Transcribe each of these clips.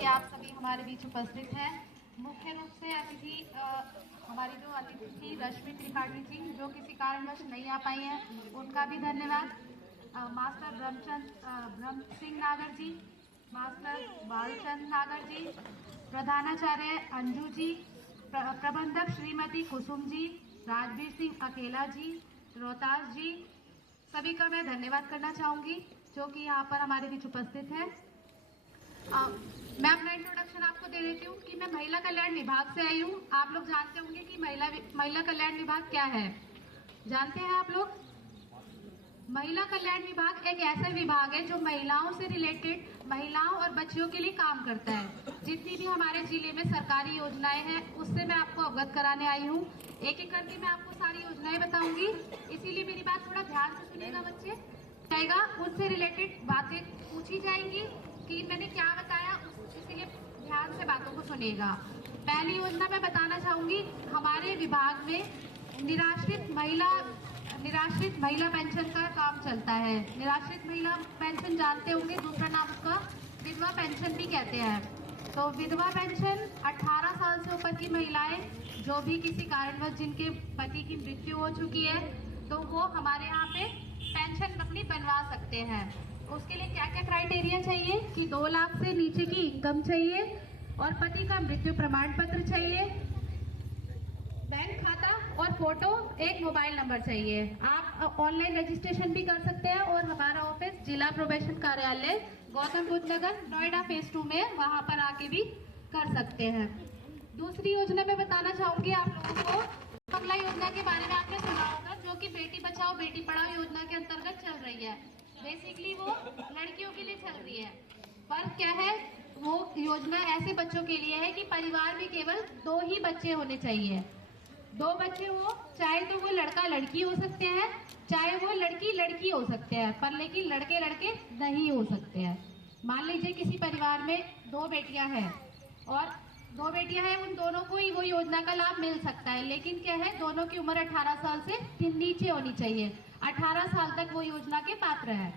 कि आप सभी हमारे बीच उपस्थित हैं। मुख्य रूप से अतिथि हमारी जो अतिथि थी रश्मि त्रिपाठी जी, जो किसी कारणवश नहीं आ पाई हैं, उनका भी धन्यवाद। मास्टर ब्रह्म सिंह नागर जी, मास्टर बालचंद नागर जी, प्रधानाचार्य अंजू जी, प्रबंधक श्रीमती कुसुम जी, राजवीर सिंह अकेला जी, रोहतास जी, सभी का मैं धन्यवाद करना चाहूंगी जो कि यहाँ पर हमारे बीच उपस्थित है। मैं अपना इंट्रोडक्शन आपको दे देती हूँ कि मैं महिला कल्याण विभाग से आई हूँ। आप लोग जानते होंगे कि महिला कल्याण विभाग क्या है, जानते हैं आप लोग? महिला कल्याण विभाग एक ऐसा विभाग है जो महिलाओं से रिलेटेड, महिलाओं और बच्चियों के लिए काम करता है। जितनी भी हमारे जिले में सरकारी योजनाएं हैं उससे मैं आपको अवगत कराने आई हूँ। एक एक करके मैं आपको सारी योजनाएं बताऊंगी, इसीलिए मेरी बात थोड़ा ध्यान से सुनिएगा बच्चे। जाएगा उससे रिलेटेड बातें पूछी जाएंगी कि मैंने क्या बताया, इसीलिए ध्यान से बातों को सुनिएगा। पहली योजना मैं बताना चाहूंगी, हमारे विभाग में निराश्रित महिला पेंशन का काम चलता है। निराश्रित महिला पेंशन जानते होंगे, दूसरा नाम उसका विधवा पेंशन भी कहते हैं। तो विधवा पेंशन 18 साल से ऊपर की महिलाएं जो भी किसी कारणवश जिनके पति की मृत्यु हो चुकी है, तो वो हमारे यहाँ पे पेंशन अपनी बनवा सकते हैं। उसके लिए क्या क्या क्राइटेरिया चाहिए कि 2 लाख से नीचे की इनकम चाहिए और पति का मृत्यु प्रमाण पत्र चाहिए, बैंक खाता और फोटो, एक मोबाइल नंबर चाहिए। आप ऑनलाइन रजिस्ट्रेशन भी कर सकते हैं और हमारा ऑफिस जिला प्रोबेशन कार्यालय गौतम बुद्ध नगर नोएडा फेज 2 में, वहां पर आके भी कर सकते हैं। दूसरी योजना मैं बताना चाहूंगी आप लोगों को, कमला योजना के बारे में आपने सुना होगा, जो कि बेटी बचाओ बेटी पढ़ाओ योजना के अंतर्गत चल रही है। बेसिकली वो लड़कियों के लिए चल रही है, पर क्या है, वो योजना ऐसे बच्चों के लिए है कि परिवार में केवल 2 ही बच्चे होने चाहिए। 2 बच्चे हो, चाहे तो वो लड़का लड़की हो सकते हैं, चाहे वो लड़की लड़की हो सकते हैं, पर लेकिन लड़के लड़के नहीं हो सकते हैं। मान लीजिए किसी परिवार में 2 बेटियां हैं और 2 बेटियां हैं, उन दोनों को ही वो योजना का लाभ मिल सकता है, लेकिन क्या है, दोनों की उम्र 18 साल से नीचे होनी चाहिए। 18 साल तक वो योजना के पात्र है।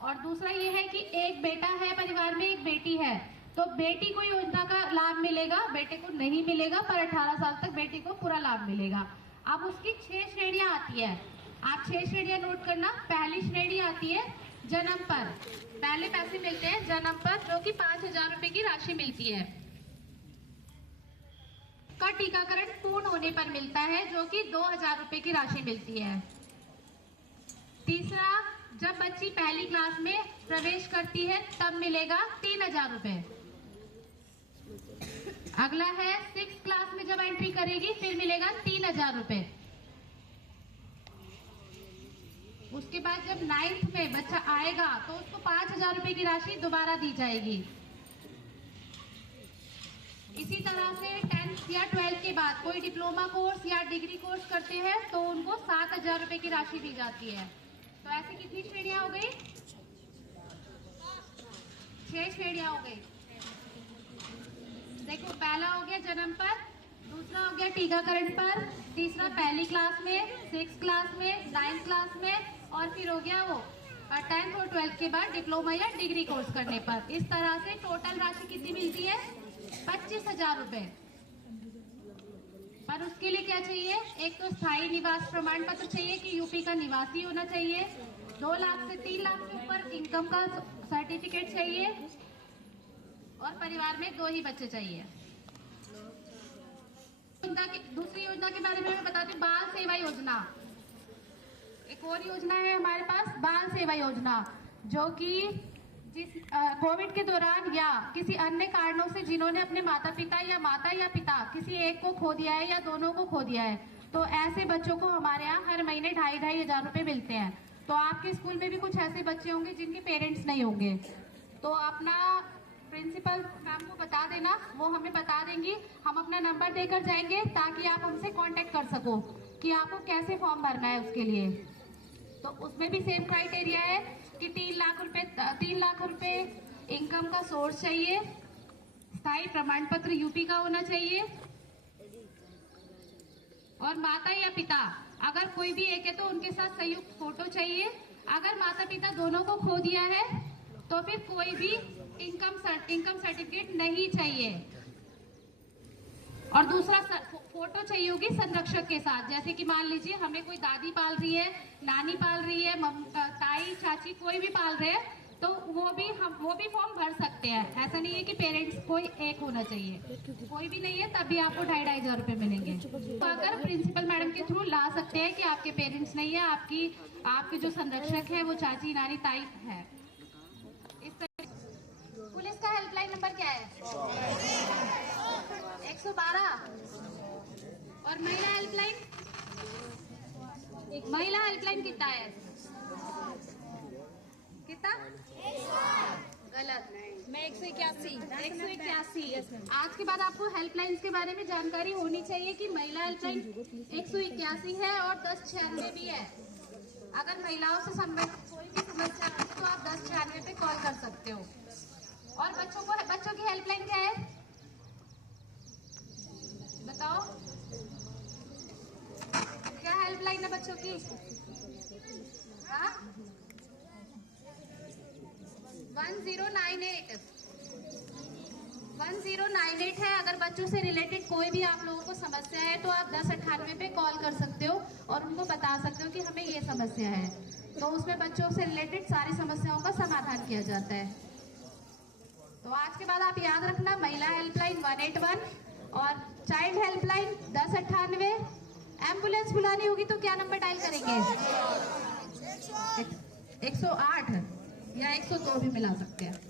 और दूसरा ये है कि एक बेटा है परिवार में, एक बेटी है, तो बेटी को योजना का लाभ मिलेगा, बेटे को नहीं मिलेगा, पर 18 साल तक बेटी को पूरा लाभ मिलेगा। अब उसकी 6 श्रेणियां आती है, आप 6 श्रेणियां नोट करना। पहली श्रेणी आती है जन्म पर, पहले पैसे मिलते हैं जन्म पर, जो कि 5000 रुपए की राशि मिलती है। का टीकाकरण पूर्ण होने पर मिलता है, जो कि 2000 रुपए की राशि मिलती है। तीसरा, जब बच्ची पहली क्लास में प्रवेश करती है तब मिलेगा 3000 रुपए। अगला है 6th क्लास में जब एंट्री करेगी फिर मिलेगा 3000 रुपए। उसके बाद जब 9th में बच्चा आएगा तो उसको 5000 रुपए की राशि दोबारा दी जाएगी। इसी तरह से 10th या 12th के बाद कोई डिप्लोमा कोर्स या डिग्री कोर्स करते हैं तो उनको 7000 रुपए की राशि दी जाती है। तो ऐसी कितनी श्रेणियां हो गई? 6 श्रेणियां हो गई। देखो, पहला हो गया जन्म पर, दूसरा हो गया टीकाकरण पर, तीसरा पहली क्लास में, 6th क्लास में, 9th क्लास में, और फिर हो गया वो 10th और 12th के बाद डिप्लोमा या डिग्री कोर्स करने पर। इस तरह से टोटल राशि कितनी मिलती है? 25,000 रुपए। पर उसके लिए क्या चाहिए? एक तो स्थायी निवास प्रमाण पत्र चाहिए कि यूपी का निवासी होना चाहिए, 2 लाख से 3 लाख से ऊपर इनकम का सर्टिफिकेट चाहिए और परिवार में 2 ही बच्चे चाहिए। दूसरी योजना के बारे में मैं बताती हूँ, बाल सेवा योजना। एक और योजना है हमारे पास, बाल सेवा योजना, जो कि जिस कोविड के दौरान या किसी अन्य कारणों से जिन्होंने अपने माता या पिता किसी एक को खो दिया है या दोनों को खो दिया है, तो ऐसे बच्चों को हमारे यहाँ हर महीने 2,500 रुपए मिलते हैं। तो आपके स्कूल में भी कुछ ऐसे बच्चे होंगे जिनके पेरेंट्स नहीं होंगे, तो अपना प्रिंसिपल मैम को बता देना, वो हमें बता देंगी, हम अपना नंबर देकर जाएंगे ताकि आप हमसे कांटेक्ट कर सको कि आपको कैसे फॉर्म भरना है उसके लिए। तो उसमें भी सेम क्राइटेरिया है कि 3 लाख रुपए इनकम का सोर्स चाहिए, स्थायी प्रमाण पत्र यूपी का होना चाहिए, और माता या पिता अगर कोई भी एक है तो उनके साथ संयुक्त फोटो चाहिए। अगर माता पिता दोनों को खो दिया है तो फिर कोई भी इनकम इनकम सर्टिफिकेट नहीं चाहिए। और दूसरा फोटो चाहिए होगी संरक्षक के साथ। जैसे कि मान लीजिए हमें कोई दादी पाल रही है, नानी पाल रही है, ताई चाची कोई भी पाल रहे हैं, तो वो भी फॉर्म भर सकते हैं। ऐसा नहीं है कि पेरेंट्स कोई एक होना चाहिए, कोई भी नहीं है तब भी आपको 2,500 रुपए मिलेंगे। तो अगर प्रिंसिपल मैडम के थ्रू ला सकते हैं कि आपके पेरेंट्स नहीं है, आपके जो संरक्षक है वो चाची नानी ताई है। इस तरह पुलिस का हेल्पलाइन नंबर क्या है? 112। और महिला हेल्पलाइन कितना है? कितना? गलत मैं 181। आज के बाद आपको हेल्पलाइन के बारे में जानकारी होनी चाहिए कि महिला हेल्पलाइन 181 है और 1096 भी है। अगर महिलाओं से संबंधित कोई भी समस्या है तो आप 1096 पे कॉल कर सकते हो। और बच्चों की हेल्पलाइन क्या है बताओ? क्या हेल्पलाइन है बच्चों की? हाँ 1098 है। अगर बच्चों से रिलेटेड कोई भी आप लोगों को समस्या है तो आप 1098 पे कॉल कर सकते हो और उनको बता सकते हो कि हमें ये समस्या है। तो उसमें बच्चों से रिलेटेड सारी समस्याओं का समाधान किया जाता है। तो आज के बाद आप याद रखना, महिला हेल्पलाइन 181 और चाइल्ड हेल्पलाइन 1098। एम्बुलेंस बुलानी होगी तो क्या नंबर डायल करेंगे? 108 या 102 भी मिला सकते हैं।